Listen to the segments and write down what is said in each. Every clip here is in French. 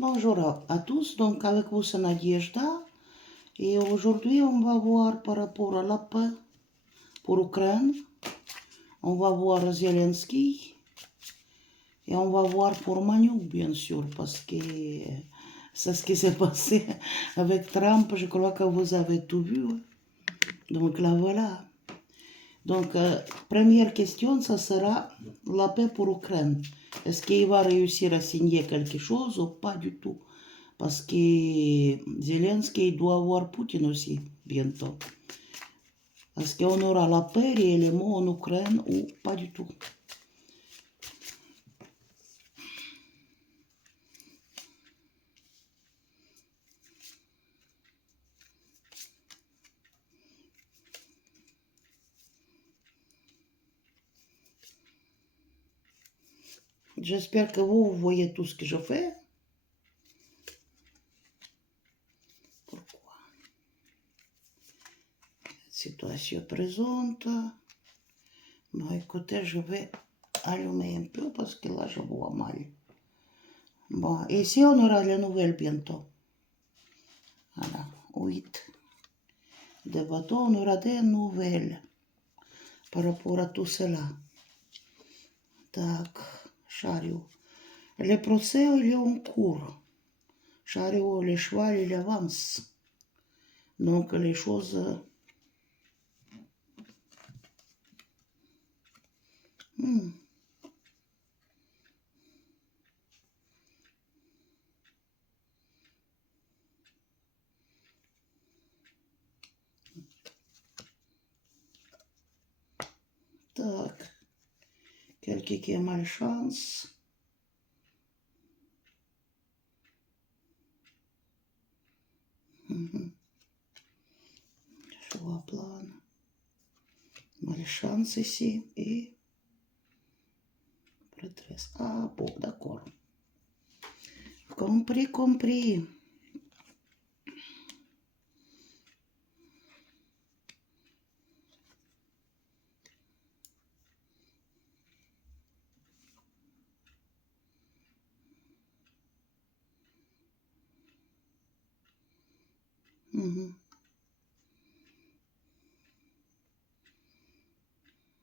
Bonjour à tous, donc avec vous c'est Nadejda et aujourd'hui on va voir par rapport à la paix pour l'Ukraine, on va voir Zelensky et on va voir pour Manioc bien sûr parce que c'est ce qui s'est passé avec Trump, je crois que vous avez tout vu, donc là voilà. Donc première question, ça sera la paix pour l'Ukraine. Est-ce qu'il va réussir à signer quelque chose ou pas du tout? Parce que Zelensky doit voir Poutine aussi bientôt. Est-ce qu'on aura la paix réellement en Ukraine ou pas du tout? J'espère que vous voyez tout ce que je fais. Pourquoi? Situation présente. Bon, écoutez, je vais allumer un peu parce que là, je vois mal. Bon, ici, on aura les nouvelles bientôt. Voilà, 8 de bateaux, on aura des nouvelles par rapport à tout cela. Tac, chariot. Le procès, il est en cours. Chariot, le cheval, il avance. Donc, les choses... Tac. Quelqu'un qui a malchance. Cheval plane. Malchance ici et... Prêtresse. Ah, bon, d'accord. Compris, compris.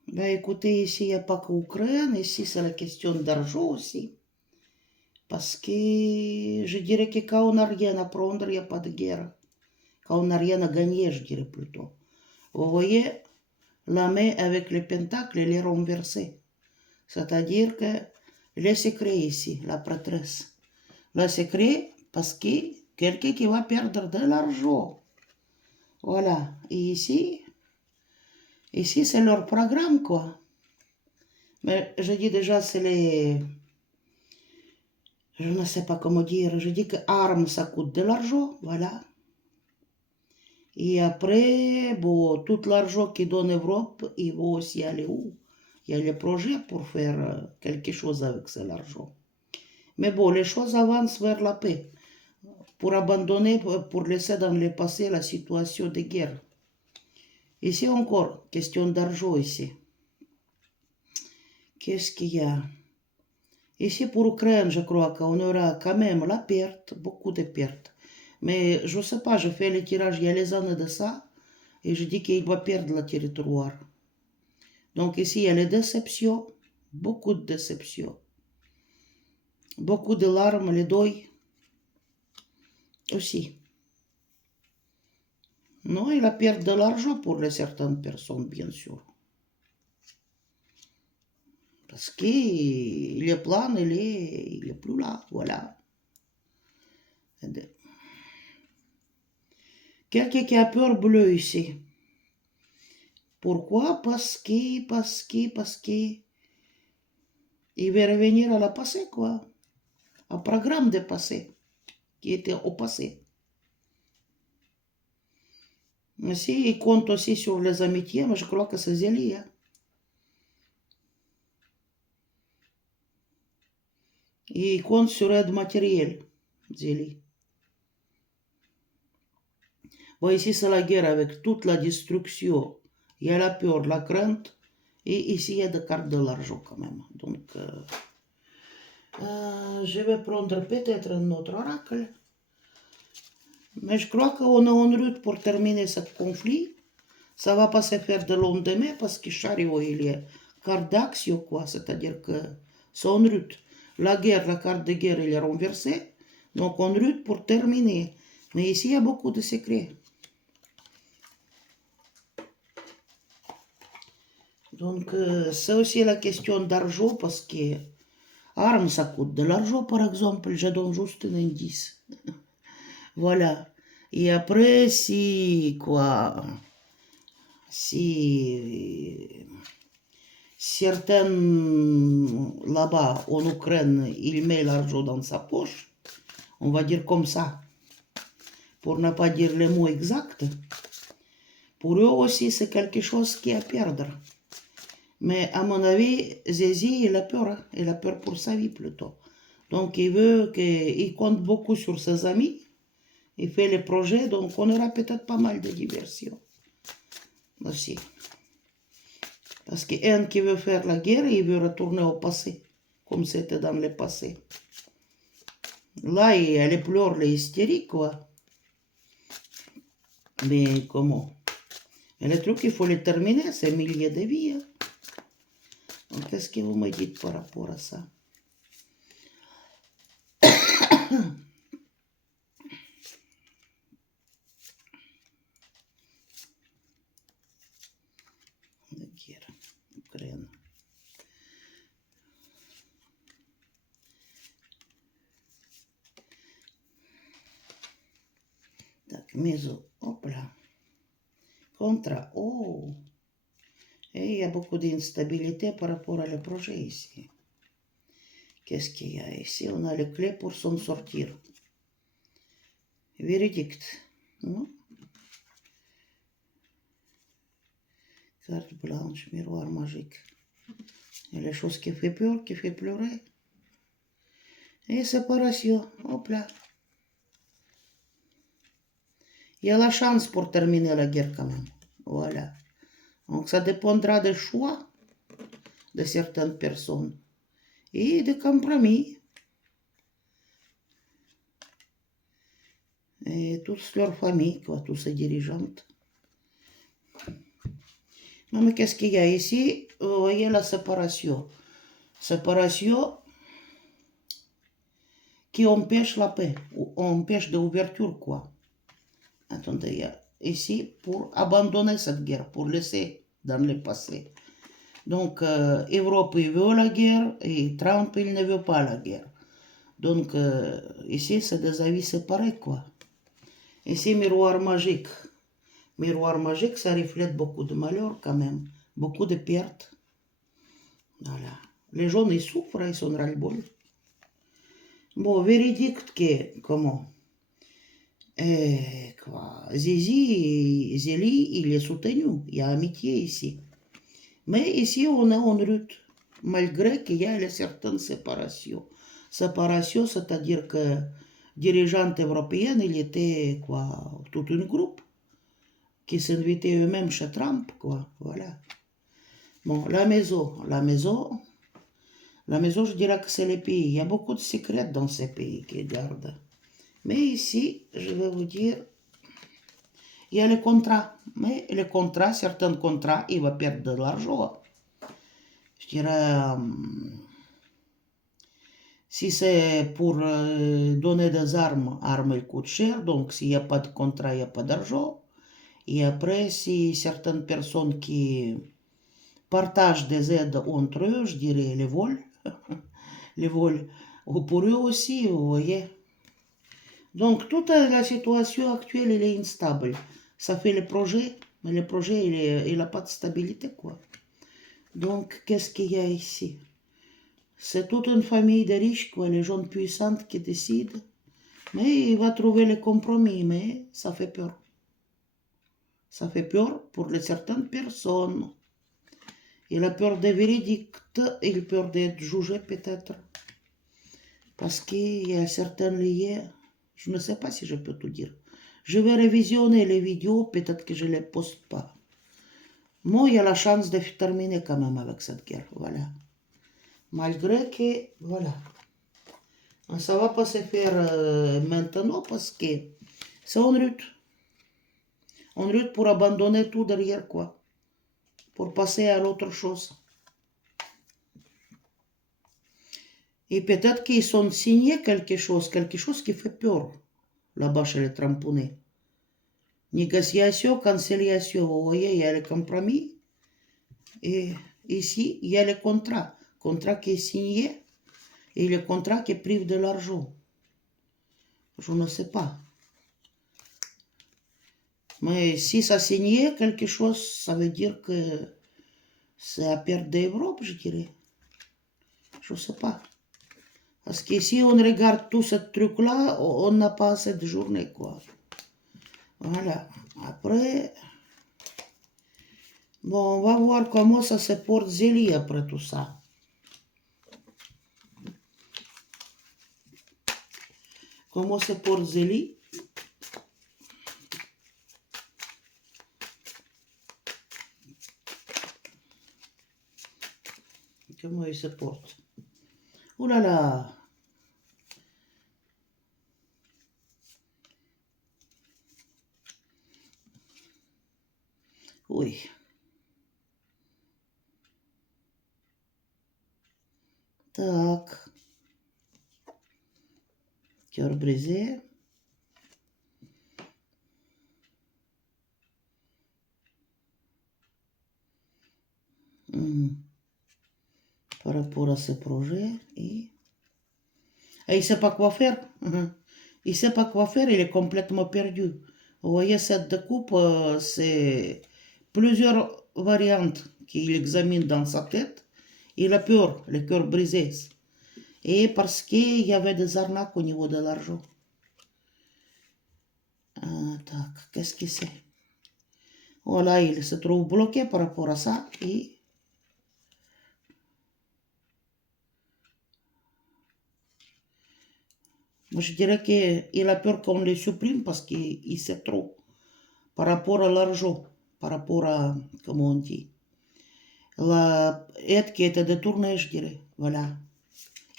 Ben écoutez, ici, il n'y a pas qu'Ukraine, ici, c'est la question d'argent aussi. Parce que je dirais que quand on n'a rien à prendre, il n'y a pas de guerre. Quand on n'a rien à gagner, je dirais plutôt. Vous voyez, la main avec le pentacle, elle est renversée. C'est-à-dire que le secret ici, la prêtresse. Le secret, parce que quelqu'un qui va perdre de l'argent. Voilà. Et ici c'est leur programme, quoi. Mais je dis déjà, c'est les... Je ne sais pas comment dire. Je dis que armes, ça coûte de l'argent, voilà. Et après, bon, tout l'argent qui donne l'Europe, il va aussi aller où? Il y a les projets pour faire quelque chose avec cet argent. Mais bon, les choses avancent vers la paix. Pour abandonner, pour laisser dans le passé la situation de guerre. Ici encore, question d'argent ici. Qu'est-ce qu'il y a? Ici pour l'Ukraine, je crois qu'on aura quand même la perte, beaucoup de pertes. Mais je ne sais pas, je fais le tirage il y a les années de ça, et je dis qu'il va perdre le territoire. Donc ici, il y a les déceptions, beaucoup de déceptions. Beaucoup de larmes, les deuils aussi. Non, il a perdu de l'argent pour certaines personnes, bien sûr. Parce que le plan, il est plus là, voilà. Quelqu'un qui a peur bleu ici. Pourquoi? Parce que, il veut revenir à la passé, quoi. Un programme de passé, qui était au passé. Mais si il compte aussi sur les amitiés, mais je crois que c'est Zélie, hein. Et il compte sur l'aide matérielle, Zélie. Bon, ici, c'est la guerre avec toute la destruction. Il y a la peur, la crainte. Et ici, il y a des cartes de l'argent quand même. Donc, Je vais prendre peut-être un autre oracle. Mais je crois qu'on est en route pour terminer ce conflit. Ça va pas se faire de lendemain parce que Chariot, il est carte d'action, quoi. C'est-à-dire que c'est en route. La carte de guerre, elle est renversée. Donc en route pour terminer. Mais ici, il y a beaucoup de secrets. Donc c'est aussi la question d'argent parce que armes, ça coûte de l'argent, par exemple. Je donne juste un indice. Voilà. Et après, si certains là-bas en Ukraine, ils mettent l'argent dans sa poche, on va dire comme ça, pour ne pas dire les mots exacts, pour eux aussi c'est quelque chose qui est à perdre. Mais à mon avis, Zizi, il a peur, hein. Il a peur pour sa vie plutôt. Donc il compte beaucoup sur ses amis, il fait les projets, donc on aura peut-être pas mal de diversions aussi. Parce qu'un qui veut faire la guerre, il veut retourner au passé, comme c'était dans le passé. Là, elle pleure, elle est hystérique, quoi. Mais comment? Et le truc, il faut le terminer, c'est milliers de vies. Hein. Donc, qu'est-ce que vous me dites par rapport à ça? La guerre, Ukraine. Так, maison, hop là. Contrat, oh. Et il y a beaucoup d'instabilité par rapport à le projet ici. Qu'est-ce qu'il y a ici? On a les clés pour s'en sortir. Verdict. Non? Carte blanche, miroir magique. Il y a les choses qui font peur, qui font pleurer. Et séparation, hop là. Il y a la chance pour terminer la guerre quand même. Voilà. Donc ça dépendra des choix de certaines personnes et des compromis. Et toutes leurs familles, quoi, tous ces dirigeantes. Non mais qu'est-ce qu'il y a ici? Vous voyez la séparation. Séparation qui empêche la paix, ou empêche d'ouverture, quoi. Attendez, il y a ici pour abandonner cette guerre, pour laisser dans le passé. Donc, Europe, il veut la guerre et Trump, il ne veut pas la guerre. Donc, ici, c'est des avis séparés, quoi. Ici, miroir magique. Miroir magique, ça reflète beaucoup de malheur, quand même. Beaucoup de pertes. Voilà. Les gens, ils souffrent, ils sont ras-le-bol. Bon, véridique, comment? Quoi. Zélie, il est soutenu. Il y a amitié ici. Mais ici, on est en route, malgré qu'il y a une certaine séparation. Séparation, c'est-à-dire que dirigeante européenne, il était quoi, tout un groupe qui s'invitait eux-mêmes chez Trump, quoi, voilà. Bon, la maison, je dirais que c'est le pays. Il y a beaucoup de secrets dans ces pays qui gardent. Mais ici, je vais vous dire, il y a les contrats. Mais les contrats, certains contrats, ils vont perdre de l'argent. Je dirais, si c'est pour donner des armes, elles coûtent cher, donc s'il n'y a pas de contrat, il n'y a pas d'argent. Et après, si certaines personnes qui partagent des aides entre eux, je dirais les vols, les vols, ou pour eux aussi, vous voyez. Donc toute la situation actuelle, elle est instable. Ça fait le projet, mais le projet, il n'a pas de stabilité, quoi. Donc, qu'est-ce qu'il y a ici? C'est toute une famille de riches, quoi, les gens puissants qui décident. Mais il va trouver le compromis, mais ça fait peur. Ça fait peur pour certaines personnes. Il a peur des veredicts, il a peur d'être jugé peut-être. Parce qu'il y a certains liés, je ne sais pas si je peux tout dire. Je vais révisionner les vidéos, peut-être que je ne les poste pas. Moi, il y a la chance de terminer quand même avec cette guerre, voilà. Malgré que, voilà. Ça va pas se faire maintenant parce que c'est en route. En route pour abandonner tout derrière, quoi. Pour passer à l'autre chose. Et peut-être qu'ils ont signé quelque chose qui fait peur, là-bas chez les tramponés. Négociation, conciliation, vous voyez, il y a le compromis. Et ici, il y a le contrat qui est signé et le contrat qui prive de l'argent. Je ne sais pas. Mais si ça signé quelque chose, ça veut dire que c'est à perte d'Europe, je dirais. Je ne sais pas. Parce que si on regarde tout ce truc-là, on n'a pas assez de journée, quoi. Voilà. Après, bon, on va voir comment ça se porte Zélie après tout ça. Comment se porte Zélie? Comment il se porte? Ouh là là! Oui. Tac. Cœur brisé. Par rapport à ce projet. Et il ne sait pas quoi faire. Il ne sait pas quoi faire, il est complètement perdu. Vous voyez, cette découpe, c'est plusieurs variantes qu'il examine dans sa tête. Il a peur, le cœur brisé. Et parce qu'il y avait des arnaques au niveau de l'argent. Tac, qu'est-ce que c'est? Voilà, il se trouve bloqué par rapport à ça. Et moi, je dirais qu'il a peur qu'on le supprime parce qu'il sait trop par rapport à l'argent, par rapport à, comment on dit, la aide qui était détournée, je dirais. Voilà.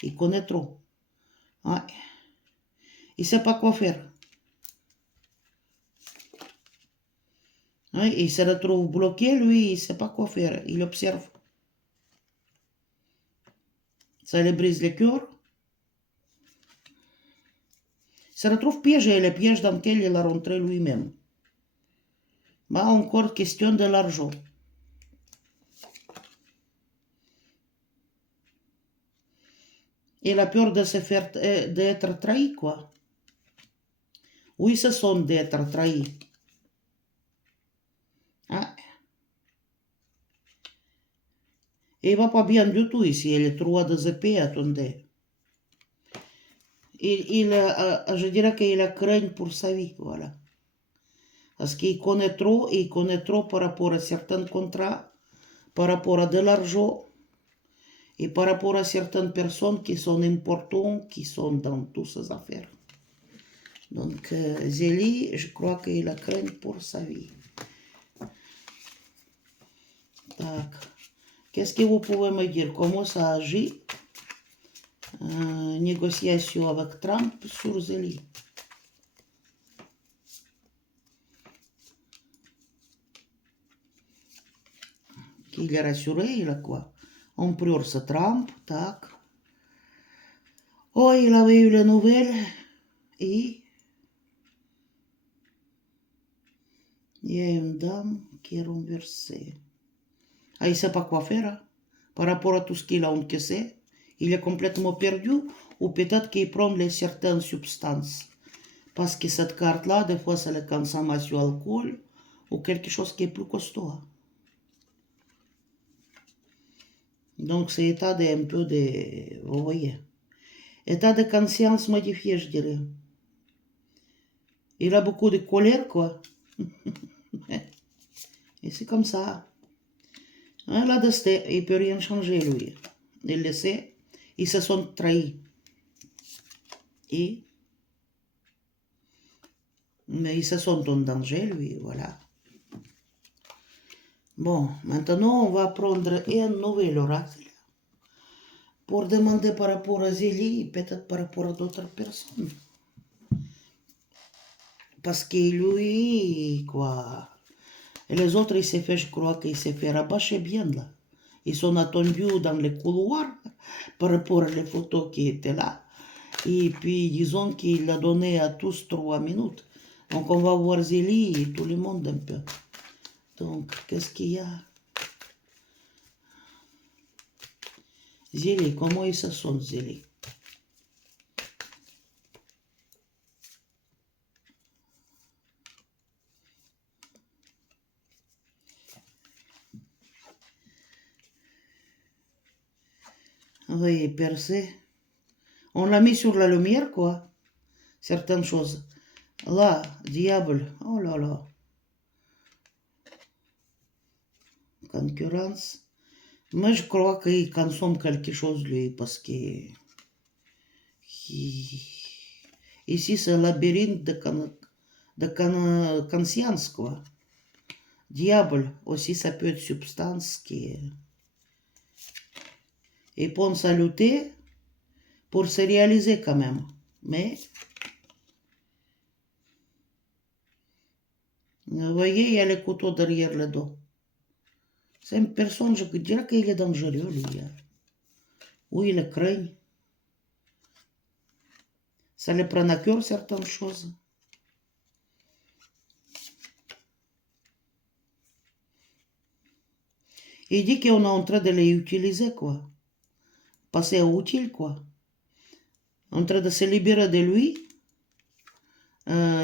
Il connaît trop. Ouais. Il ne sait pas quoi faire. Ouais, il se retrouve bloqué, lui, il ne sait pas quoi faire. Il observe. Ça lui brise le cœur. Il se retrouve piégé, le piège dans lequel il a rentré lui-même. Mais encore question de l'argent. Il a peur de se faire, d'être trahi, quoi. Oui, ce sont d'être trahi. Ah. Et il va pas bien du tout ici, il est trop des épées, attendez. Je dirais qu'il a crainte pour sa vie, voilà. Parce qu'il connaît trop, et il connaît trop par rapport à certains contrats, par rapport à de l'argent, et par rapport à certaines personnes qui sont importantes, qui sont dans toutes ces affaires. Donc, Zélie, je crois qu'il a crainte pour sa vie. Tac. Qu'est-ce que vous pouvez me dire? Comment ça agit? Négociation avec Trump sur Zélie. Il est rassuré, il a quoi? Empereur, c'est Trump, tac. Oh, il avait eu les nouvelles et il y a une dame qui est renversée. Ah, il ne sait pas quoi faire hein, par rapport à tout ce qu'il a encaissé. Il est complètement perdu ou peut-être qu'il prend certaines substances. Parce que cette carte-là, des fois, c'est la consommation d'alcool ou quelque chose qui est plus costaud. Donc, c'est état un peu de... Vous voyez. État de conscience modifié, je dirais. Il a beaucoup de colère, quoi. Et c'est comme ça. Hein, la destin, il ne peut rien changer, lui. Il le sait. Ils se sont trahis. Mais ils se sont en danger, lui, voilà. Bon, maintenant, on va prendre un nouvel oracle pour demander par rapport à Zélie, peut-être par rapport à d'autres personnes. Parce que lui, quoi. Et les autres, il s'est fait, je crois qu'il s'est fait rabâcher bien là. Ils sont attendus dans les couloirs par rapport aux photos qui étaient là. Et puis, disons qu'il a donné à tous 3 minutes. Donc, on va voir Zélie et tout le monde un peu. Donc, qu'est-ce qu'il y a? Zélie, comment il se sent, Zélie? Oui, percé. On l'a mis sur la lumière, quoi. Certaines choses. Là, diable, oh là là. Concurrence. Moi, je crois qu'il consomme quelque chose, lui, parce que... Ici, c'est un labyrinthe de conscience, quoi. Diable, aussi, ça peut être substance qui... Il pense à lutter pour se réaliser quand même. Mais, vous voyez, il y a le couteau derrière le dos. C'est une personne, je dirais qu'il est dangereux, lui. Oui, il le craint. Ça le prend à cœur, certaines choses. Il dit qu'on est en train de les utiliser, quoi. Passer à utile, quoi. En train de se libérer de lui.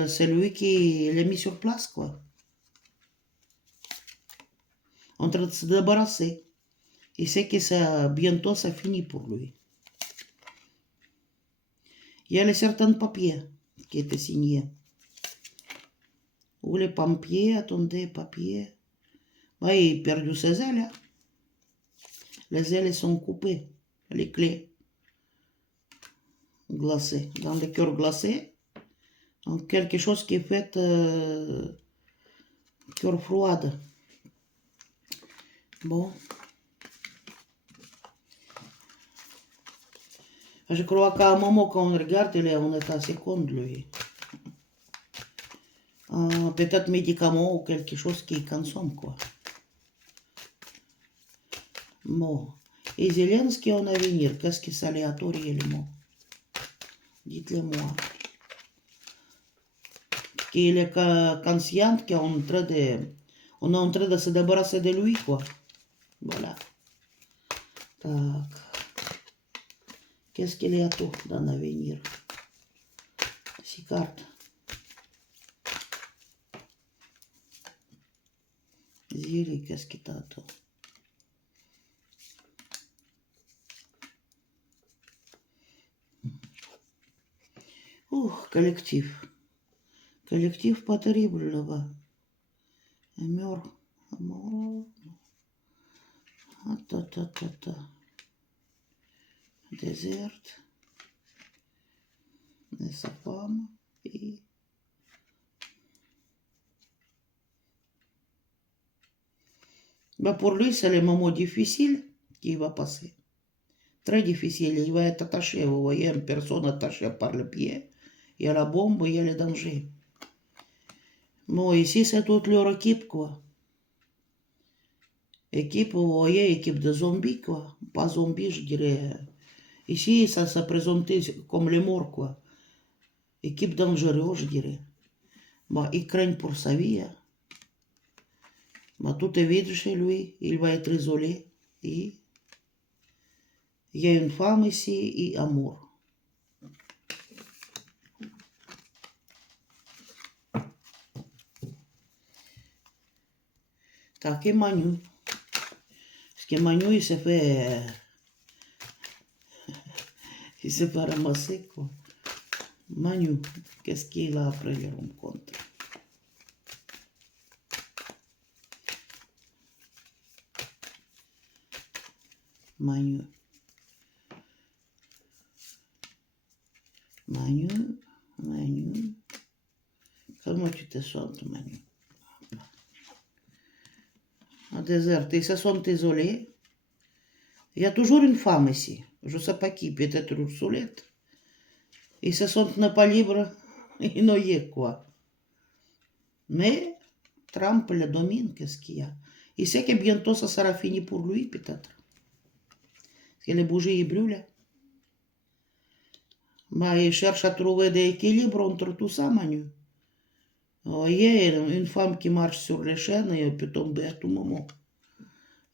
C'est lui qui l'a mis sur place, quoi. En train de se débarrasser. Il sait que ça, bientôt, ça finit pour lui. Il y a les certains papiers qui étaient signés. Où les papiers, attendez, papiers. Ouais, il a perdu ses ailes. Hein. Les ailes sont coupées. Les clés glacées. Dans le cœur glacé. Donc quelque chose qui est fait cœur froide. Bon. Je crois qu'à un moment quand on regarde, il est en état seconde, lui. Peut-être médicament ou quelque chose qui consomme, quoi. Bon. Et Zelensky en avenir, qu'est-ce que c'est aléatoire, le mot? Dites-le-moi. Qu'il est conscient qu'on on est en train de se débarrasser de lui, quoi. Voilà. Tac. Qu'est-ce qu'il y a tout dans l'avenir? 6 cartes. Zélie, qu'est-ce que t'as tout? Collectif. Collectif pas terrible là-bas. Mort. Mort. Déserte. Et sa femme. Et... Bah pour lui, c'est le moment difficile qui va passer. Très difficile. Il va être attaché. Vous voyez, une personne attachée par le pied. Il y a la bombe, il y a le danger. Bon, ici, c'est toute leur équipe, quoi. Équipe, vous voyez, équipe de zombies, quoi. Pas zombies, je dirais. Ici, ça s'est présenté comme les morts, quoi. Équipe dangereuse, je dirais. Bon, il craint pour sa vie. Hein. Bon, tout est vide chez lui. Il va être isolé. Et il y a une femme ici et amour. Tac, et Manu. Parce que Manu, il s'est fait... il s'est fait ramasser, quoi. Manu, qu'est-ce qu'il a après les rencontres? Manu. Manu. Manu. Comment tu te sens, Manu? En désert, ils se sont isolés. Il y a toujours une femme ici. je sais pas qui, peut-être Ursulette. Ils se sentent pas libres, ils noyaient, quoi. Mais Trump le domine, qu'est-ce qu'il y a? Il sait que bientôt ça sera fini pour lui, peut-être. Parce que les bougies, ils brûlent. Bah, il cherche à trouver des équilibres entre tout ça, Manu. Vous voyez, une femme qui marche sur les chaînes, elle peut tomber à tout moment.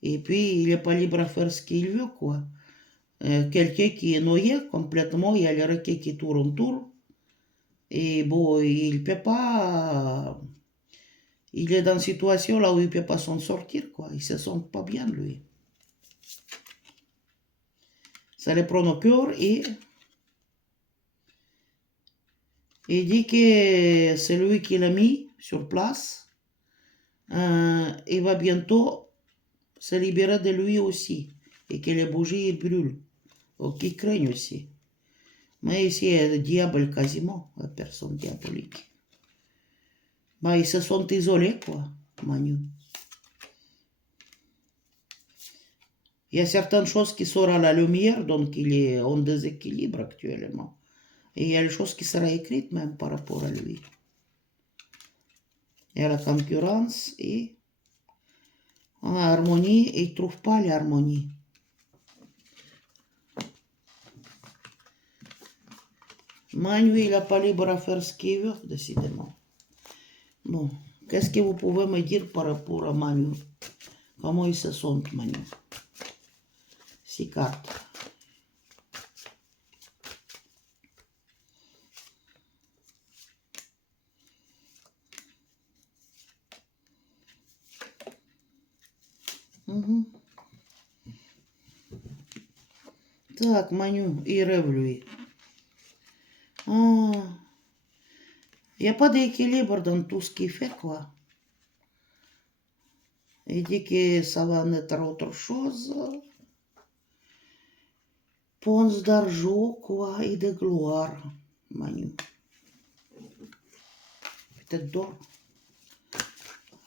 Et puis, il n'est pas libre à faire ce qu'il veut, quoi. Quelqu'un qui est noyé complètement, il y a les requins qui tournent autour. Et bon, il ne peut pas. Il est dans une situation là où il ne peut pas s'en sortir, quoi. Il ne se sent pas bien, lui. Ça le prend au cœur et il dit que c'est lui qui l'a mis sur place. Il va bientôt se libérer de lui aussi. Et que les bougies brûlent. Ou qu'ils craignent aussi. Mais ici, il y a le diable quasiment, la personne diabolique. Bah, ils se sont isolés, quoi, Manu. Il y a certaines choses qui sortent à la lumière, donc il est en déséquilibre actuellement. Et il y a les choses qui seront écrites même par rapport à lui. Il y a la concurrence et en harmonie, et il ne trouve pas l'harmonie. Manu, il n'a pas libre à faire ce qu'il veut, décidément. Bon, qu'est-ce que vous pouvez me dire par rapport à Manu? Comment il se sent, Manu? 6 cartes. Так, Manu, il rêve, lui. Il n'y a pas d'équilibre dans tout ce qu'il fait, quoi. Il dit que ça va être autre chose. Ponce d'argent, quoi, et de gloire, Manu. Peut-être d'or.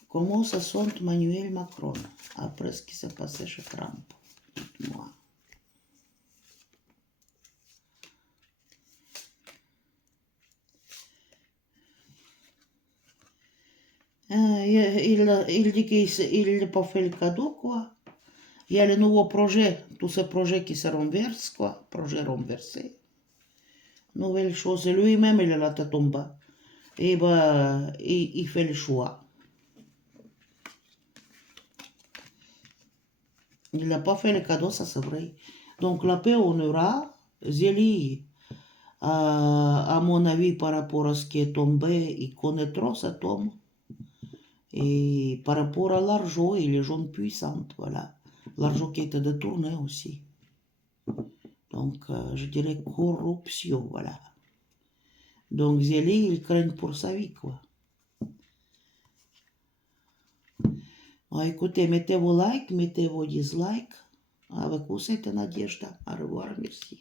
Comment ça sent Emmanuel Macron après ce qui s'est passé chez Trump? Dites-moi. Il dit qu'il n'a pas fait le cadeau, quoi. Il y a le nouveau projet, tous ces projets qui se renversent, quoi. Projet renversé. Nouvelle chose. Lui-même, il a la tête en bas. Et ben, il fait le choix. Il n'a pas fait le cadeau, ça c'est vrai. Donc la paix, on aura. Zélie, à mon avis, par rapport à ce qui est tombé, il connaît trop cet homme. Et par rapport à l'argent et les gens puissants, voilà. L'argent qui était détourné aussi. Donc, je dirais corruption, voilà. Donc, Zélie, il craint pour sa vie, quoi. Bon, écoutez, mettez vos likes, mettez vos dislikes. Avec vous, c'était Nadежда. Au revoir, merci.